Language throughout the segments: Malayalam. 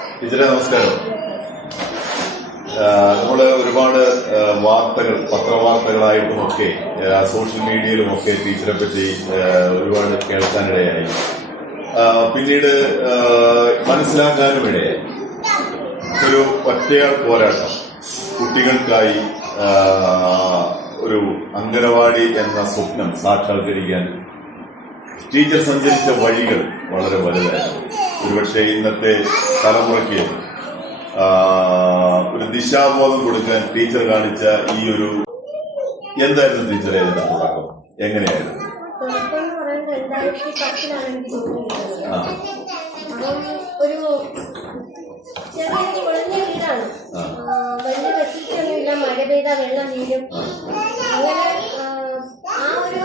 ടീച്ചറെ നമസ്കാരം. നമ്മൾ ഒരുപാട് വാർത്തകൾ പത്രവാർത്തകളായിട്ടും ഒക്കെ സോഷ്യൽ മീഡിയയിലും ഒക്കെ ടീച്ചറെ പറ്റി ഒരുപാട് കേൾക്കാനിടയായി. പിന്നീട് മനസ്സിലാക്കാനും ഇടയായി ഒരു ഒറ്റയാൾ പോരാട്ടം. കുട്ടികൾക്കായി ഒരു അംഗനവാടി എന്ന സ്വപ്നം സാക്ഷാത്കരിക്കാൻ ടീച്ചർ സഞ്ചരിച്ച വഴികൾ വളരെ വലുതായിരുന്നു. ഒരുപക്ഷെ ഇന്നത്തെ തലമുറയ്ക്ക് ഒരു ദിശാബോധം കൊടുക്കാൻ ടീച്ചർ കാണിച്ച ഈ ഒരു എന്തായിരുന്നു ടീച്ചറെ എങ്ങനെയായിരുന്നു? ഒരു ചെറിയ കുഴഞ്ഞ വീടാണ്. ആ. ആ, വലിയ ഫെസിലിറ്റിയൊന്നുമില്ല മഴ പെയ്താൽ വെള്ളം വീഴും. അങ്ങനെ ആ, ഒരു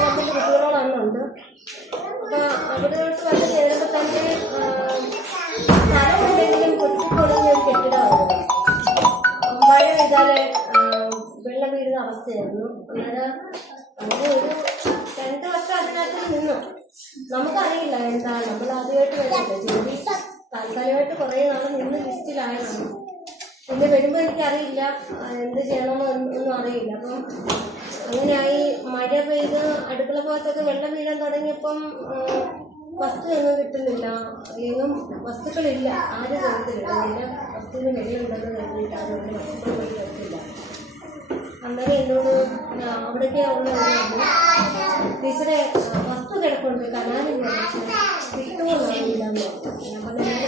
അമ്പത് കുട്ടികളോളം അന്നുണ്ട് അപ്പൊ അവിടെ വന്ന് കയറുമ്പോൾ തന്നെ സ്ഥലമുണ്ടെങ്കിലും പൊട്ടിപ്പൊളിഞ്ഞ ഒരു കെട്ടിടമായിരുന്നു മഴ വീഴുന്ന അവസ്ഥയായിരുന്നു. അങ്ങനെ ഒരു രണ്ട് വർഷം അതിനകത്ത് നമുക്കറിയില്ല എന്താ നമ്മൾ ആദ്യമായിട്ട് വരുന്നത്. ജോലി താൽക്കാലികമായിട്ട് കുറേ നാൾ നിന്ന് ലിസ്റ്റിലായതാണ് പിന്നെ വരുമ്പോൾ എനിക്കറിയില്ല എന്ത് ചെയ്യണമെന്ന് ഒന്നും അറിയില്ല. അപ്പം അങ്ങനെയായി. മഴ പെയ്ത് അടുക്കള ഭാഗത്തൊക്കെ വെള്ളം വീഴാൻ തുടങ്ങിയപ്പം വസ്തു ഒന്നും കിട്ടുന്നില്ല. എങ്ങും വസ്തുക്കളില്ല. ആരും ഇങ്ങനെ വസ്തുവിന് വെള്ളമുണ്ടെന്ന് കരുതിയിട്ട് ആരും വസ്തുക്കൾ പോയി തരത്തില്ല അന്നേരം എന്നോട് അവിടേക്ക് ഉള്ള ടീച്ചറെ വസ്തു കിടപ്പുണ്ട്. കനാലിൽ കിട്ടുമോ ഞാൻ പറഞ്ഞു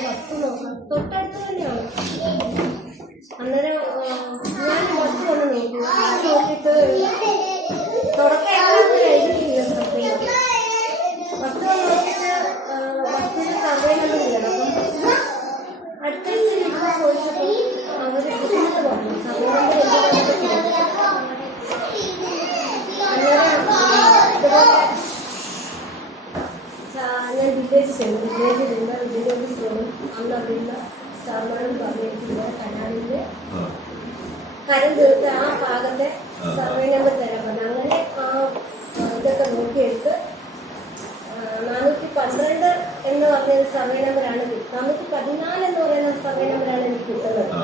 കരം ആ ഭാഗത്തെ സർവേ നമ്പർ തരാൻ പറഞ്ഞു അങ്ങനെ ആ ഇതൊക്കെ നോക്കിയെടുത്ത് നാനൂറ്റി പന്ത്രണ്ട് എന്ന് പറഞ്ഞ സർവേ നമ്പറാണ് നാനൂറ്റി പതിനാല് എന്ന് പറയുന്ന സർവേ നമ്പറാണ് എനിക്ക് കിട്ടുന്നത്. ആ.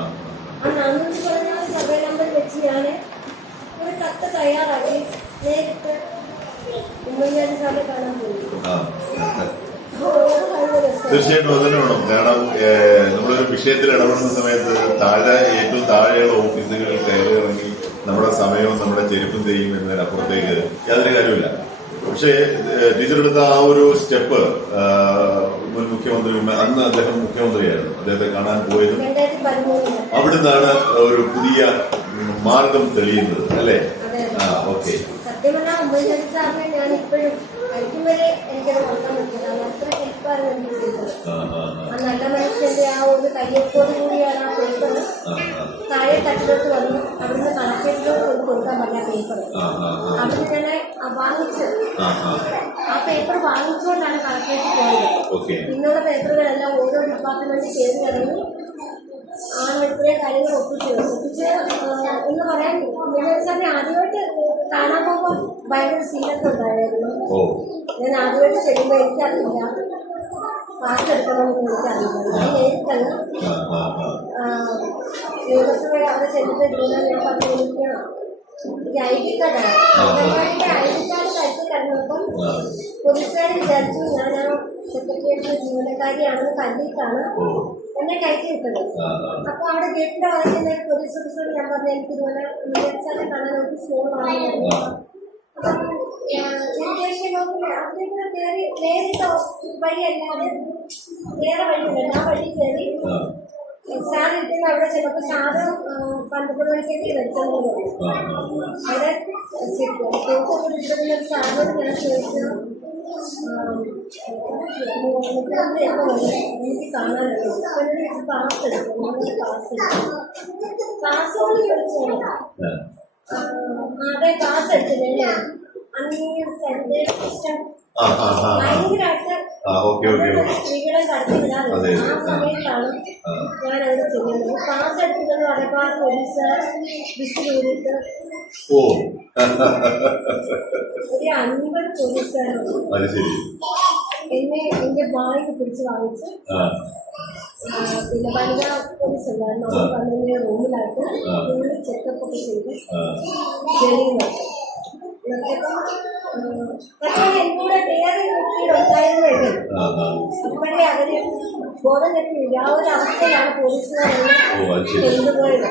ആ നാനൂറ്റി പതിനാല് സർവേ നമ്പർ വെച്ച് ഞാൻ ഒരു കത്ത് തയ്യാറാക്കി നേരിട്ട് ഉമ്മൻചാണ്ടി സാറിനെ കാണാൻ പോയി. അപ്പോൾ അത് തന്നെ തീർച്ചയായിട്ടും വേണം. കാരണം നമ്മളൊരു വിഷയത്തിൽ ഇടപെടുന്ന സമയത്ത് താഴെ ഏറ്റവും താഴെയുള്ള ഓഫീസുകളിൽ കയറി ഇറങ്ങി നമ്മുടെ സമയവും നമ്മുടെ ചെരുപ്പും ചെയ്യും എന്നതിനപ്പുറത്തേക്ക് യാതൊരു കാര്യമില്ല പക്ഷേ ടീച്ചറെടുത്ത ആ ഒരു സ്റ്റെപ്പ് മുൻ മുഖ്യമന്ത്രി അന്ന് അദ്ദേഹം മുഖ്യമന്ത്രിയായിരുന്നു. അദ്ദേഹത്തെ കാണാൻ പോയതും അവിടുന്നാണ് ഒരു പുതിയ മാർഗം തെളിയുന്നത്. അല്ലേ? ആ ഓക്കെ. ഞാൻ ഇപ്പോഴും വരെ എനിക്കത് മറക്കാൻ പറ്റില്ല. അത് അത്ര ഹെൽപ്പാണ് എനിക്ക് ചെയ്തത്. ആ നല്ല മനുഷ്യന്റെ ആ ഒരു കയ്യൊപ്പോട് കൂടിയാണ് ആ പേപ്പർ താഴെ തട്ടിലോട്ട് വന്നു അവിടുന്ന് കൊണ്ട് കൊടുക്കാൻ പറഞ്ഞ പേപ്പർ അവിടെ തന്നെ ആ ആ പേപ്പർ വാങ്ങിച്ചുകൊണ്ടാണ് കളക്ടറേറ്റിൽ പോയത്. ഓക്കെ. പിന്നുള്ള പേപ്പറുകളെല്ലാം ഓരോ ഡിപ്പാർട്ട്മെന്റ് കയറി ഇറങ്ങി ഇത്രയും കാര്യങ്ങൾ ഒപ്പിച്ച്. ഒപ്പിച്ച് എന്ന് പറയാൻ സാറിനെ ആദ്യമായിട്ട് കാണാൻ പോകുമ്പോൾ ഭയങ്കര സീനൊക്കെ ഉണ്ടായിരുന്നു. ഞാൻ ആദ്യമായിട്ട് ചെല്ലുമ്പോൾ എനിക്കറിയില്ല. ക്ലാസ് എടുക്കണമെന്ന് എനിക്കറിയില്ല. ഞാൻ നേരിട്ടല്ല. നിയമസഭയിൽ അവിടെ ചെല്ലുമ്പോൾ ഇരുന്നാൽ ഞാൻ പറഞ്ഞു എനിക്ക് ഈ ഐ ഡി കാർഡാണ് അംഗൻവാടിയുടെ ഐ ഡി കാർഡ് കരുത്തി കിടന്നപ്പം പോലീസുകാർ വിചാരിച്ചു ഞാൻ ആ സെക്രട്ടേറിയറ്റിലെ ജീവനക്കാരിയാണെന്ന് കണ്ടിട്ടാണ് എന്നെ കയറ്റി വിട്ടത്. അപ്പൊ അവിടെ ഗേറ്റിന്റെ വളരെ പോലീസ് ഓഫീസറോട് ഞാൻ പറഞ്ഞു എനിക്ക് ഇതുപോലെ വിചാരിച്ചാലും കാണാൻ ഒരു ഫോൺ വാങ്ങിയായിരുന്നു അതിലേക്ക് കയറി നേരിട്ട്? വഴിയല്ലാതെ വേറെ വഴിയുണ്ട്. ആ വഴി കയറി സാർ ഇരിക്കുന്ന അവിടെ ചിലപ്പോൾ സാറ് പന്ത്രണ്ട് മണിക്കേക്ക് ആ അവിടെ ഇരിക്കുന്ന സാറിനോട് ഞാൻ ചോദിച്ചു എനിക്ക് മുഖ്യമന്ത്രി ക്ലാസ് എടുക്കും ഞാൻ ക്ലാസ് ചോദിച്ചു അതെ ക്ലാസ് എടുത്തില്ലേ അന്ന് സെന്റ് ഇഷ്ടം ഭയങ്കരമായിട്ട് സ്ത്രീകളെ കടത്തി വിടാറുണ്ട് അതെ, ആ. സമയത്താണ് അവിടെ ചെയ്യുന്നത് ക്ലാസ് എടുത്തിട്ടെന്ന് പറയുമ്പോൾ ആ പോലീസ് വിസിൽ അത് ശരി. എന്നെ എന്റെ ബാഗ് പിടിച്ച് വാങ്ങിച്ച് പിന്നെ വനിതാ പോലീസ് ഉണ്ടായിരുന്നു അവർ വന്നെ റൂമിലായിട്ട് ഫുള്ള് ചെക്കപ്പ് ഒക്കെ ചെയ്ത് നിർത്തിയപ്പോൾ പക്ഷേ എന്നോട് വേറെ ആ അപ്പോഴേ അവർ ബോധം തെറ്റില്ല ആ ഒരു അവസ്ഥയിലാണ് ശരി. കൊണ്ടുപോയത്.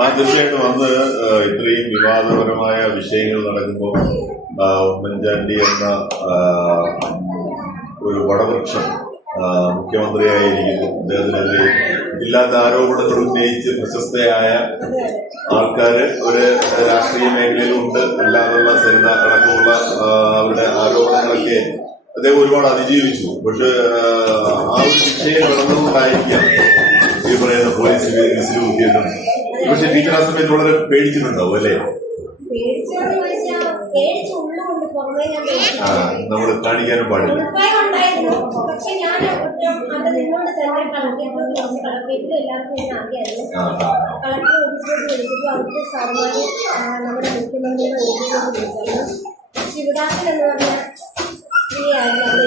ആ തീർച്ചയായിട്ടും. അന്ന് ഇത്രയും വിവാദപരമായ വിഷയങ്ങൾ നടക്കുമ്പോൾ ഉമ്മൻചാണ്ടി എന്ന ഒരു വടവൃക്ഷം മുഖ്യമന്ത്രിയായിരിക്കുന്നു. അദ്ദേഹത്തിനെതിരെ ഇല്ലാത്ത ആരോപണങ്ങൾ ഉന്നയിച്ച് പ്രശസ്തയായ ആൾക്കാർ ഒരു രാഷ്ട്രീയ മേഖലയിലുണ്ട് അല്ലാതുള്ള സരിത അടക്കമുള്ള അവരുടെ ആരോപണങ്ങളൊക്കെ അദ്ദേഹം ഒരുപാട് അതിജീവിച്ചു. പക്ഷെ ആ ഒരു ശിക്ഷയെ കടന്നുകൊണ്ടായിരിക്കാം ഈ പറയുന്ന പോലീസ് കുത്തിയതും പക്ഷെ ടീച്ചർ ആ സമയത്ത് വളരെ പേടിക്കുന്നുണ്ടാവും അല്ലേ? നമ്മൾ നമ്മൾ കാണിക്കാനും പാടില്ല. ശിവദാസൻ എന്ന് പറഞ്ഞ ഞാൻ ഒരു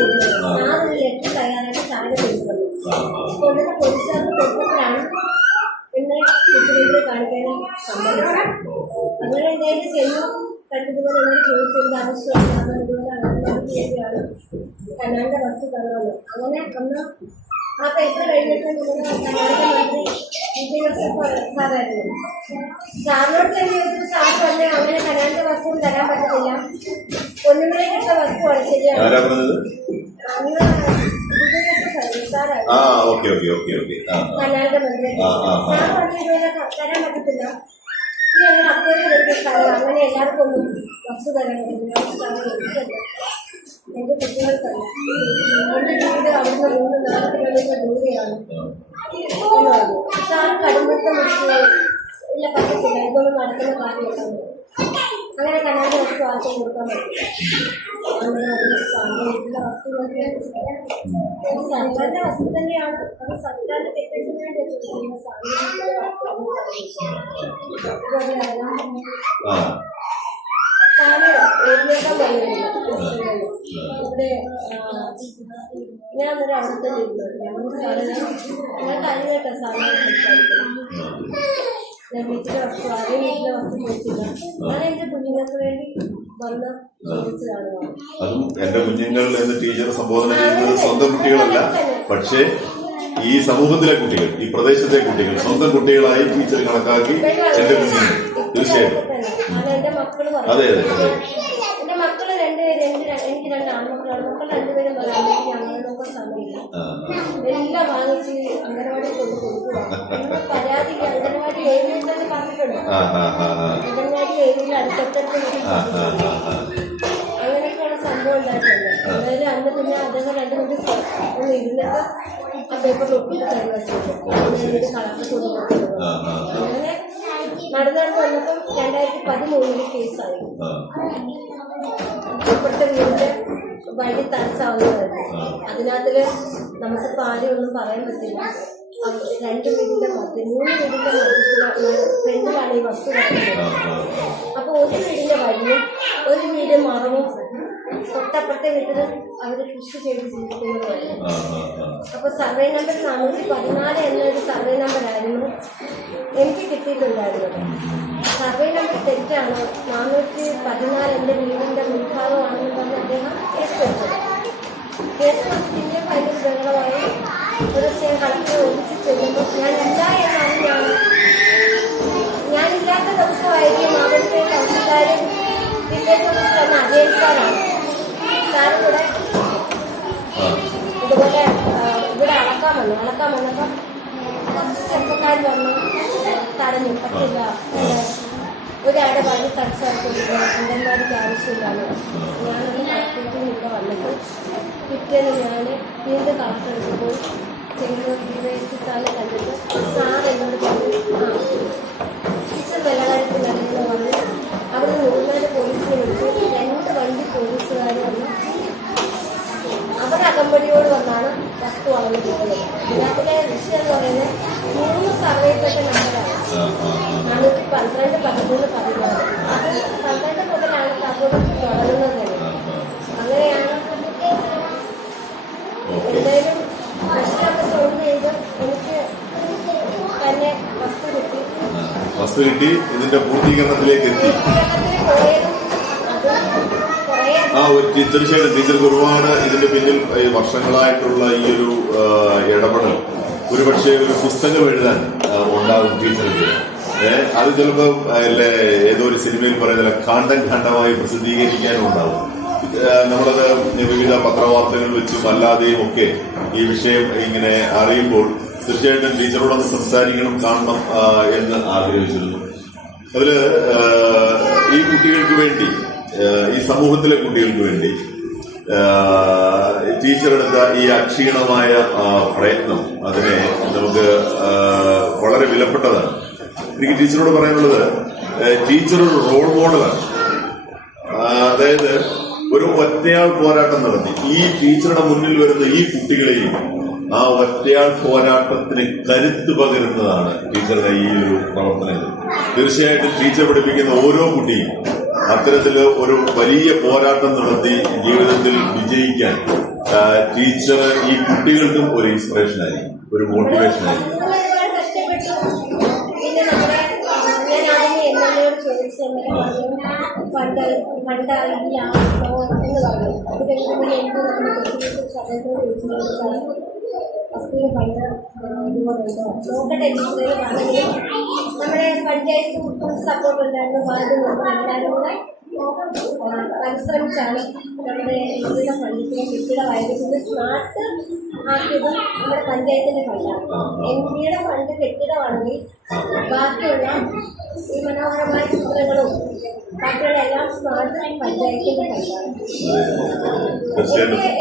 പിന്നെ മുഖ്യമന്ത്രി കാണിക്കാൻ സമ്മതിച്ചത് അങ്ങനെ എന്തായാലും ചെന്നു. കണ്ടതുപോലെ എന്നോട് ചോദിച്ചു എന്ത് ആവശ്യമാണ് ഇതുപോലെ അങ്ങനെ കനാലിന്റെ വസ്തു തന്നത് അങ്ങനെ അന്ന് ആ പേപ്പർ കഴിഞ്ഞിട്ട് നമ്മുടെ കനാലിന്റെ മന്ത്രി വിജയവർദ്ധൻ സാറായിരുന്നു. സാറിനോട് തന്നെ ചോദിച്ചപ്പോൾ സാർ പറഞ്ഞു അങ്ങനെ കനാലിന്റെ വസ്തു തരാൻ പറ്റത്തില്ല. പൊന്നുമണിക്കിട്ട വസ്തുവാണ് ശരിയാണ്. ആരാ ആ ഓക്കെ ഓക്കെ ഓക്കെ ഓക്കെ. ആ ആ. ആ, ആ, അങ്ങനെ എല്ലാവർക്കും ഒന്നും വസ്തു തരാൻ എന്റെ കുട്ടികൾക്കല്ല. എന്റെ വീട് അവിടുന്ന് മൂന്ന് നാല് കിലോമീറ്റർ ദൂരെയാണ്. സാർ കടുമ്പത്തെ മുസ്ലിം ഇല്ല ഇതൊന്നും നടക്കുന്ന കാര്യമല്ല അങ്ങനെ കനാലിന്റെ വസ്തു ആർക്കും കൊടുക്കാൻ സർക്കാരിന്റെ വസ്തു തന്നെയാണ് അത് സർക്കാരിന്റെ തെറ്റിന് വേണ്ടി എഴുന്നേക്കാൻ പറയുന്നില്ല ഇവിടെ ഞാൻ അന്നേരം അവിടെ തന്നെ ഇരുന്നു ഞാൻ സാറ് ഞാൻ കഴിഞ്ഞിട്ടാ സാറിനെ സംസാരിക്കുന്നത് വീട്ടിലെ വസ്തു ആരെയും വീട്ടിലെ വസ്തു ചോദിച്ചില്ല. ഞാൻ എന്റെ കുഞ്ഞുങ്ങൾക്ക് വേണ്ടി വന്ന് ചോദിച്ചതാണ്. അതും എന്റെ കുഞ്ഞുങ്ങളിൽ എന്ന് ടീച്ചർ സംബോധന ചെയ്യുന്നത് സ്വന്തം കുട്ടികളല്ല പക്ഷേ ഈ സമൂഹത്തിലെ കുട്ടികൾ ഈ പ്രദേശത്തെ കുട്ടികൾ സ്വന്തം കുട്ടികളായി ടീച്ചർ കണക്കാക്കി എന്റെ കുഞ്ഞുങ്ങൾ. തീർച്ചയായിട്ടും. അത് അതെ അതെ അതെ. എന്റെ മക്കൾ രണ്ടുപേരും എനിക്ക് ര- എനിക്ക് രണ്ട് ആൺമക്കളാണ്. മക്കൾ രണ്ടുപേരും പറയാം ഞങ്ങൾ നോക്കാൻ സമയമില്ല എല്ലാം വാങ്ങിച്ച് അംഗനവാടി കൊണ്ട് കൊടുക്കുക. പരാതി അംഗനവാടി ഏരിയയിൽ പറഞ്ഞിട്ടുണ്ട്. അംഗനവാടി ആ ആ അങ്ങനെയൊക്കെയുള്ള സംഭവം ഉണ്ടായിട്ടുണ്ട്. അതായത് അന്ന് പിന്നെ അദ്ദേഹം രണ്ട് മിനിറ്റ് ഒന്ന് ഇരുന്നിട്ട് ആ പേപ്പറിൽ ഒപ്പിട്ട് തരുവച്ചിട്ട് എന്നിട്ട് കളക്ടർ കൊടുക്കുന്നത് അങ്ങനെ നടന്നു നടന്ന് വന്നപ്പം രണ്ടായിരത്തി പതിമൂന്നിൽ കേസായി. ഇപ്പോഴത്തെ വീടിന്റെ വഴി തടസ്സമാവുന്നതായിരുന്നു അതിനകത്തിൽ നമുക്ക് ആരും ഒന്നും പറയാൻ പറ്റില്ല. രണ്ട് വീടിന്റെ മധ്യ മൂന്ന് വീടിന്റെ മധ്യത്തിലാണ് ഫ്രണ്ടിലാണ് ഈ വസ്തു അപ്പൊ ഒരു വീടിന്റെ വഴിയും ഒരു വീട് മറവും തൊട്ടപ്പുറത്തെ വീട്ടിൽ അവർ കൃഷി ചെയ്ത് ആ അപ്പൊ സർവേ നമ്പർ നാനൂറ്റി പതിനാല് എന്നൊരു സർവേ നമ്പറായിരുന്നു എനിക്ക് കിട്ടിയിട്ടുണ്ടായിരുന്നത് സർവേ നമ്പർ തെറ്റാണ്? നാനൂറ്റി പതിനാല് എന്റെ വീടിന്റെ മുൻഭാഗമാണെന്ന് പറഞ്ഞ് അദ്ദേഹം കേസ് കൊടുത്തത് കേസ് കൊടുത്ത് പിന്നെ ഭയങ്കര ബഹളമായി ഒരു ദിവസം കളക്ടറെ ഓഫീസിൽ ചെല്ലുമ്പോൾ ഞാൻ എന്നാണ് ഞാൻ ഞാനില്ലാത്ത ദിവസമായിരിക്കും അവിടുത്തെ കൗൺസിലാരും വിദ്യാഭ്യാസ അജയൻ സാറാണ് ഇതുപോലെ ഇവിടെ അളക്കാൻ വഴി പിറ്റേന്ന് ഞാൻ വീണ്ടും കളക്ടറേറ്റിൽ പോയി. ചെങ്ങന്നൂർ കണ്ടിട്ട് സാർ പറഞ്ഞു ആ ടീച്ചർ വെള്ളകാരത്തിലല്ലെന്ന് പറഞ്ഞ് അവിടെ നൂറുനാല് പോലീസിനെ വിളിച്ചു. രണ്ട് വണ്ടി പോലീസുകാർ വന്നു അവർ അകമ്പടിയോട് വന്നാണ് വസ്തു വാങ്ങി പോകുന്നത്. ഇതിനകത്തിലെ വിഷയം എന്ന് പറയുന്നത് മൂന്ന് സർവേക്കൊക്കെ നമ്പറാണ് അണുക്ക് പന്ത്രണ്ട് പതിമൂന്ന് പതിമൂന്ന് അത് പന്ത്രണ്ട് മുതലാണ് തപോട്ട് തുടങ്ങുന്നത് തന്നെ അങ്ങനെയാണ് നമുക്ക് എന്തായാലും പ്രശ്നമൊക്കെ സോൾവ് ചെയ്ത് എനിക്ക് തന്നെ വസ്തു കിട്ടി. വസ്തു കിട്ടി ഇതിന്റെ പൂർത്തീകരണത്തിലേക്ക് എത്തി. പൂർത്തീകരണത്തിന് ആ ഒരു തീർച്ചയായിട്ടും ടീച്ചർക്ക് ഒരുപാട് ഇതിന്റെ പിന്നിൽ വർഷങ്ങളായിട്ടുള്ള ഈ ഒരു ഇടപെടൽ. ഒരുപക്ഷെ ഒരു പുസ്തകം എഴുതാൻ ഉണ്ടാകും ടീച്ചർക്ക് അത് ചിലപ്പോൾ അല്ലെ ഏതോ ഒരു സിനിമയിൽ പറയുന്ന കണ്ടന്റ് ഖണ്ഡമായി പ്രസിദ്ധീകരിക്കാനും ഉണ്ടാവും. നമ്മളത് വിവിധ പത്രവാർത്തകൾ വെച്ചും അല്ലാതെയും ഒക്കെ ഈ വിഷയം ഇങ്ങനെ അറിയുമ്പോൾ തീർച്ചയായിട്ടും ടീച്ചറോടൊന്ന് സംസാരിക്കണം കാണണം എന്ന് ആഗ്രഹിച്ചിരുന്നു. അതിൽ ഈ കുട്ടികൾക്ക് വേണ്ടി ഈ സമൂഹത്തിലെ കുട്ടികൾക്ക് വേണ്ടി ടീച്ചറെടുത്ത ഈ അക്ഷീണമായ പ്രയത്നം അതിനെ നമുക്ക് വളരെ വിലപ്പെട്ടതാണ്. എനിക്ക് ടീച്ചറോട് പറയാനുള്ളത് ടീച്ചർ ഒരു റോൾ മോഡലാണ് അതായത് ഒരു ഒറ്റയാൾ പോരാട്ടം നടത്തി. ഈ ടീച്ചറുടെ മുന്നിൽ വരുന്ന ഈ കുട്ടികളെയും ആ ഒറ്റയാൾ പോരാട്ടത്തിന് കരുത്ത് പകരുന്നതാണ് ടീച്ചറുടെ ഈ ഒരു പ്രവർത്തനങ്ങൾ തീർച്ചയായിട്ടും ടീച്ചർ പഠിപ്പിക്കുന്ന ഓരോ കുട്ടിയും അത്തരത്തിൽ ഒരു വലിയ പോരാട്ടം നടത്തി ജീവിതത്തിൽ വിജയിക്കാൻ ടീച്ചർ ഈ കുട്ടികൾക്കും ഒരു ഇൻസ്പിറേഷൻ ആയിരിക്കും ഒരു മോട്ടിവേഷൻ ചോദിച്ചത് പണ്ട് പറഞ്ഞു ഫസ്റ്റിന് പണ്ട് ഇതുപോലുണ്ടോ നോക്കട്ടെ ടീച്ചറെ പറഞ്ഞെങ്കിലും നമ്മുടെ പഞ്ചായത്ത് സപ്പോർട്ട് ഉണ്ടായിരുന്നു വാർഡ് മെമ്പർ എല്ലാവരും കൂടെ പരിശ്രമിച്ചാണ് നമ്മുടെ കെട്ടിട പള്ളിക്ക് കെട്ടിട വയറിന് സ്മാർട്ട് ആക്കിയത് നമ്മുടെ പഞ്ചായത്തിന്റെ ഫണ്ടാണ്. എം പിയുടെ ഫണ്ട് കെട്ടിടമാണെങ്കിൽ ബാക്കിയുള്ള ഈ മനോഹരമായ ചിത്രങ്ങളും ബാക്കിയുള്ള എല്ലാം സ്മാർട്ട് പഞ്ചായത്തിന്റെ ഫണ്ടാണ്.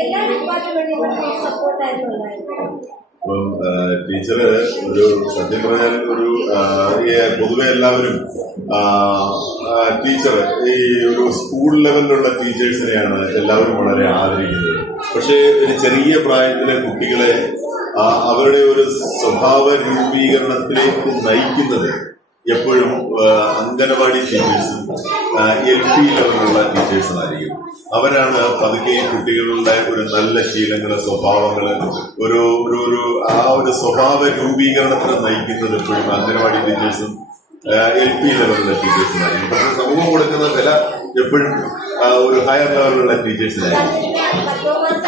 എല്ലാ ഡിപ്പാർട്ട്മെന്റിനും സപ്പോർട്ടായിരുന്നു ഉണ്ടായിരുന്നത് അപ്പം ടീച്ചറ് ഒരു സത്യം പറഞ്ഞാൽ ഒരു പൊതുവെ എല്ലാവരും ടീച്ചർ ഈ ഒരു സ്കൂൾ ലെവലിലുള്ള ടീച്ചേഴ്സിനെയാണ് എല്ലാവരും വളരെ ആദരിക്കുന്നത്. പക്ഷേ ഒരു ചെറിയ പ്രായത്തിലെ കുട്ടികളെ അവരുടെ ഒരു സ്വഭാവ രൂപീകരണത്തിലേക്ക് നയിക്കുന്നത് എപ്പോഴും അംഗനവാടി ടീച്ചേഴ്സും എൽ പി ലെവലിലുള്ള ടീച്ചേഴ്സുമായിരിക്കും അവരാണ് പതുക്കെ കുട്ടികളുടെ ഒരു നല്ല ശീലങ്ങൾ സ്വഭാവങ്ങൾ ഒരു ഒരു ഒരു ആ ഒരു സ്വഭാവ രൂപീകരണത്തിന് നയിക്കുന്നത് എപ്പോഴും അംഗനവാടി ടീച്ചേഴ്സും എൽ പി ലെവലിലുള്ള ടീച്ചേഴ്സുമായിരിക്കും പക്ഷെ സമൂഹം കൊടുക്കുന്ന വില എപ്പോഴും ഒരു ഹയർ ലെവലിലുള്ള ടീച്ചേഴ്സിനായിരിക്കും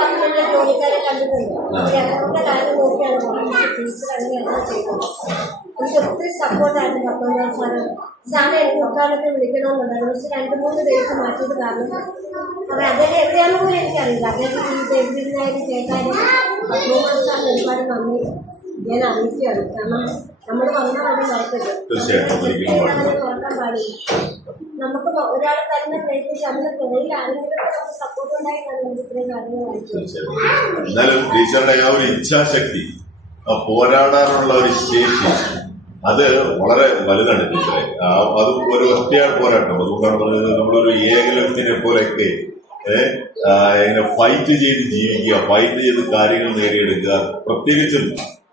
ഡിപ്പാർട്ട്മെന്റിലെ ജോലിക്കാരെ കണ്ടിട്ടുണ്ട്. ഞങ്ങളുടെ കാര്യം നോക്കിയാണ് ടീച്ചർ അങ്ങനെയാണ് ചെയ്തത് എനിക്ക് ഒത്തിരി സപ്പോർട്ടായിരുന്നു പത്തൊമ്പത് സാറ് സാറിനെ എനിക്ക് ഒക്കാലത്ത് വിളിക്കണമെന്നുണ്ടായിരുന്നു പക്ഷെ രണ്ട് മൂന്ന് പേർക്ക് മാറ്റിയത് കാരണം അപ്പൊ അദ്ദേഹം എവിടെയാണെന്ന് പോലും എനിക്കറിയില്ല. അദ്ദേഹം ഈ ദേവീനായാലും കേട്ടാലും പത്തൊമ്പത് സാറിന് ഒരുപാട് നന്ദി. ഞാൻ അറിയിക്കുകയാണ്. കാരണം നമ്മൾ വന്ന വഴി മറക്കരുത്. തീർച്ചയായിട്ടും. നമുക്ക് ഒരാളെ തന്നെ പ്രയത്നിച്ച് അതിന്റെ തൊഴിൽ ആരെങ്കിലും സപ്പോർട്ട് ഉണ്ടായി എന്നാലും ടീച്ചറുടെ ആ ഒരു ഇച്ഛാശക്തി ആ പോരാടാനുള്ള ഒരു ശേഷി അത് വളരെ വലുതാണ് ടീച്ചറെ. അത് ഒരു ഒറ്റയാൾ പോരാട്ടം. അതുകൊണ്ടാണ് പറഞ്ഞത് നമ്മളൊരു ഏകലത്തിനെ പോലെയൊക്കെ ഏഹ് ഇങ്ങനെ ഫൈറ്റ് ചെയ്ത് ജീവിക്കുക ഫൈറ്റ് ചെയ്ത് കാര്യങ്ങൾ നേടിയെടുക്കുക. പ്രത്യേകിച്ചും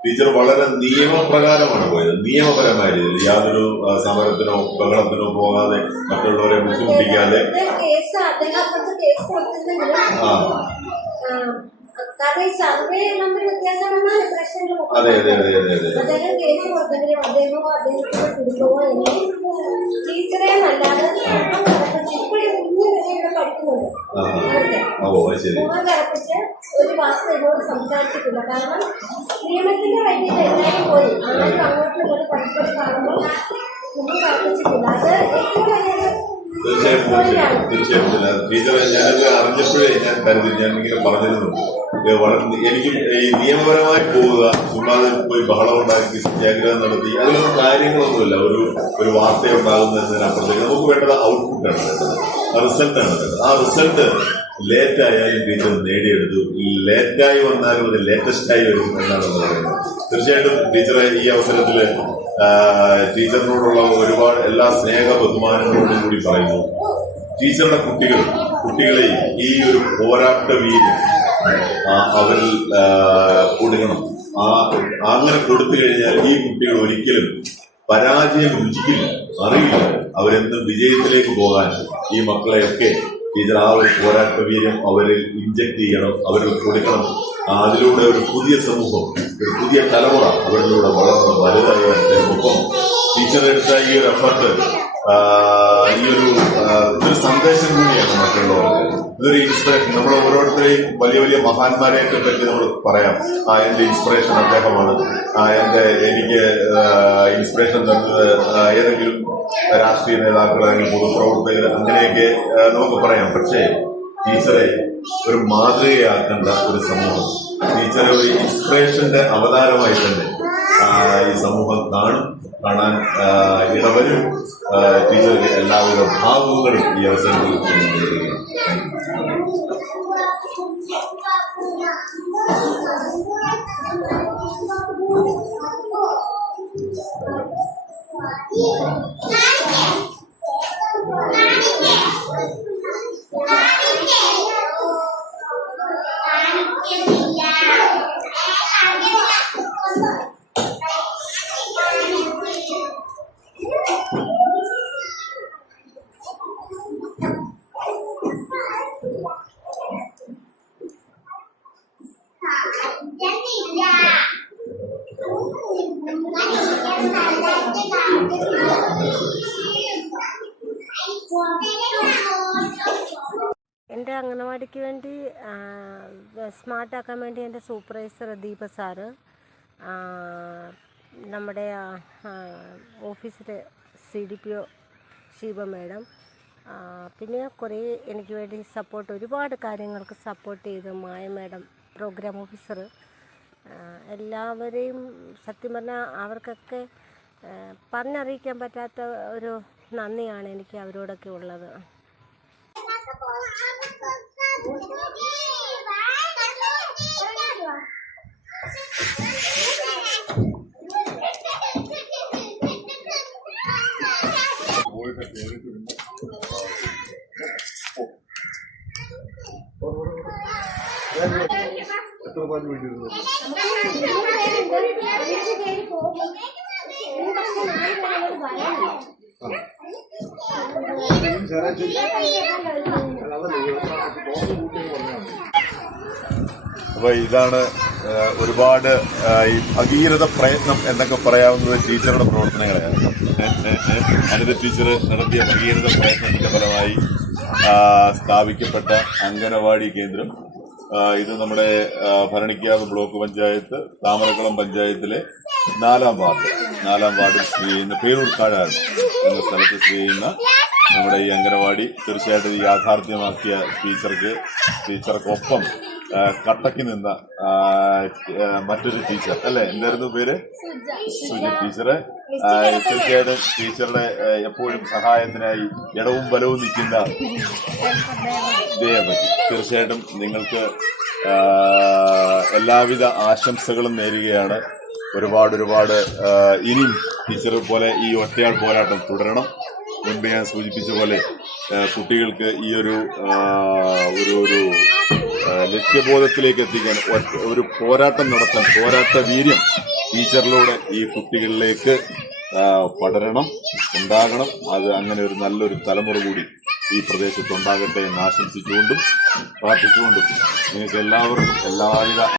ടീച്ചർ വളരെ നിയമപ്രകാരമാണ് പോയത്. നിയമപരമായ രീതിയിൽ യാതൊരു സമരത്തിനോ ബഹളത്തിനോ പോകാതെ മറ്റുള്ളവരെ ബുദ്ധിമുട്ടിക്കാതെ ആ. അതെ അതെ അതെ അതെ അതെ. ഓ ശരി. ഒരു വാക്ക് എന്നോട് സംസാരിച്ചിട്ടില്ല. കാരണം നിയമത്തിന്റെ വഴിയിൽ എല്ലാവരും പോയി. അങ്ങോട്ടും ഇങ്ങോട്ടും പരസ്പരം കാണുമ്പോൾ മുഖം കറപ്പിച്ചിട്ടില്ല. അത് തീർച്ചയായിട്ടും. ടീച്ചറെ ഞാനത് അറിഞ്ഞപ്പോഴേ ഞാൻ കരുതി. ഞാൻ ഇങ്ങനെ പറഞ്ഞിരുന്നു എനിക്കും ഈ നിയമപരമായി പോവുക ചുമ്മാതെ പോയി ബഹളം ഉണ്ടാക്കി സത്യാഗ്രഹം നടത്തി അതിലൊന്നും കാര്യങ്ങളൊന്നുമില്ല. ഒരു ഒരു വാർത്ത ഉണ്ടാകുന്നതിനപ്പുറത്തേക്ക് നമുക്ക് വേണ്ടത് ഔട്ട്പുട്ടാണ് വേണ്ടത്. ആ റിസൾട്ടാണ് വേണ്ടത്. ആ റിസൾട്ട് ലേറ്റ് ആയാലും ടീച്ചർ നേടിയെടുത്തു. ലേറ്റായി വന്നാലും അത് ലേറ്റസ്റ്റ് ആയി വരും എന്നാണ് പറയുന്നത്. തീർച്ചയായിട്ടും ടീച്ചറെ ഈ അവസരത്തിൽ ടീച്ചറിനോടുള്ള ഒരുപാട് എല്ലാ സ്നേഹ ബഹുമാനങ്ങളോടും കൂടി പറയുന്നു. ടീച്ചറുടെ കുട്ടികൾ കുട്ടികളെ ഈ ഒരു പോരാട്ട വീര് അവരിൽ കൊടുക്കണം ആ അങ്ങനെ കൊടുത്തു കഴിഞ്ഞാൽ ഈ കുട്ടികൾ ഒരിക്കലും പരാജയം രുചിക്കില്ല അറിയില്ല അവരെന്നും വിജയത്തിലേക്ക് പോകാൻ ഈ മക്കളെയൊക്കെ ടീച്ചർ ആ ഒരു പോരാട്ട വീര്യം അവരിൽ ഇഞ്ചക്ട് ചെയ്യണം അവരിൽ കൊടുക്കണം. അതിലൂടെ ഒരു പുതിയ സമൂഹം ഒരു പുതിയ തലമുറ അവരിലൂടെ വളർന്ന് വലുതായി ഒപ്പം ടീച്ചർ എടുത്ത ഈ ഒരു എഫർട്ട് ഈ ഒരു ഇതൊരു സന്ദേശം കൂടിയാണ് മറ്റുള്ളവർക്ക്. ഇതൊരു ഇൻസ്പിറേഷൻ നമ്മൾ ഓരോരുത്തരെയും വലിയ വലിയ മഹാന്മാരെയൊക്കെ പറ്റി നമ്മൾ പറയാം. ആ എന്റെ ഇൻസ്പിറേഷൻ അദ്ദേഹമാണ്. ആ എന്റെ എനിക്ക് ഇൻസ്പിറേഷൻ തന്നത് ഏതെങ്കിലും രാഷ്ട്രീയ നേതാക്കൾ അല്ലെങ്കിൽ പൊതുപ്രവർത്തകർ അങ്ങനെയൊക്കെ നമുക്ക് പറയാം. പക്ഷേ ടീച്ചറെ ഒരു മാതൃകയാക്കേണ്ട ഒരു സമൂഹം. ടീച്ചറെ ഒരു ഇൻസ്പിറേഷന്റെ അവതാരമായി തന്നെ ഈ സമൂഹം കാണും കാണാൻ ഇടവരും ടീച്ചർക്ക് എല്ലാവിധ ഭാവങ്ങളും ഈ അവസരത്തിൽ Thank നേരുകയാണ്. എന്റെ അംഗനവാടിക്ക് വേണ്ടി സ്മാർട്ടാക്കാൻ വേണ്ടി എന്റെ സൂപ്പർവൈസർ ദീപ സാറ് നമ്മുടെ ഓഫീസിലെ C D P O Sheeba madam പിന്നെ കുറേ എനിക്ക് വേണ്ടി സപ്പോർട്ട് ഒരുപാട് കാര്യങ്ങൾക്ക് സപ്പോർട്ട് ചെയ്ത് മായ മേഡം പ്രോഗ്രാം ഓഫീസർ എല്ലാവരെയും സത്യം പറഞ്ഞാൽ അവർക്കൊക്കെ പറഞ്ഞറിയിക്കാൻ പറ്റാത്ത ഒരു നന്ദിയാണ് എനിക്ക് അവരോടൊക്കെ ഉള്ളത്. എത്ര പാൽ വേണ്ടിയിരുന്നു? ശരാശരി അതല്ല ടോട്ടൽ കൂട്ടി പറഞ്ഞാൽ മതി അപ്പൊ ഇതാണ് ഒരുപാട് ഈ ഭഗീരഥ പ്രയത്നം എന്നൊക്കെ പറയാവുന്നത് ടീച്ചറുടെ പ്രവർത്തനങ്ങളെയാണ് അനിത ടീച്ചർ നടത്തിയ ഭഗീരഥ പ്രയത്നത്തിന്റെ ഫലമായി സ്ഥാപിക്കപ്പെട്ട അംഗനവാടി കേന്ദ്രം. ഇത് നമ്മുടെ ഭരണിക്കാവ് ബ്ലോക്ക് പഞ്ചായത്ത് താമരക്കുളം പഞ്ചായത്തിലെ നാലാം വാർഡ്. നാലാം വാർഡിൽ സ്ഥിതി ചെയ്യുന്ന പേരൂർക്കാടാണ്. എന്ന സ്ഥലത്ത് സ്ഥിതി ചെയ്യുന്ന നമ്മുടെ ഈ അംഗനവാടി തീർച്ചയായിട്ടും ഈ യാഥാർത്ഥ്യമാക്കിയ ടീച്ചർക്ക് ടീച്ചർക്കൊപ്പം കട്ടക്ക് നിന്ന മറ്റൊരു ടീച്ചർ. അല്ലെ? എന്തായിരുന്നു പേര്? സുജി ടീച്ചറ്. തീർച്ചയായിട്ടും ടീച്ചറുടെ എപ്പോഴും സഹായത്തിനായി ഇടവും ബലവും നിൽക്കുന്ന ദേവതി തീർച്ചയായിട്ടും നിങ്ങൾക്ക് എല്ലാവിധ ആശംസകളും നേരുകയാണ്. ഒരുപാട് ഒരുപാട് ഇനിയും ടീച്ചർ പോലെ ഈ ഒറ്റയാൾ പോരാട്ടം തുടരണം. മുൻപ് ഞാൻ സൂചിപ്പിച്ച പോലെ കുട്ടികൾക്ക് ഈ ഒരു ഒരു ഒരു ലക്ഷ്യബോധത്തിലേക്ക് എത്തിക്കാൻ ഒരു പോരാട്ടം നടത്താൻ പോരാട്ട വീര്യം ടീച്ചറിലൂടെ ഈ കുട്ടികളിലേക്ക് പടരണം ഉണ്ടാകണം. അത് അങ്ങനെ ഒരു നല്ലൊരു തലമുറ കൂടി ഈ പ്രദേശത്ത് ഉണ്ടാകട്ടെ എന്ന് ആശംസിച്ചുകൊണ്ടും പ്രാർത്ഥിച്ചുകൊണ്ടും നിങ്ങൾക്ക് എല്ലാവർക്കും എല്ലാവിധ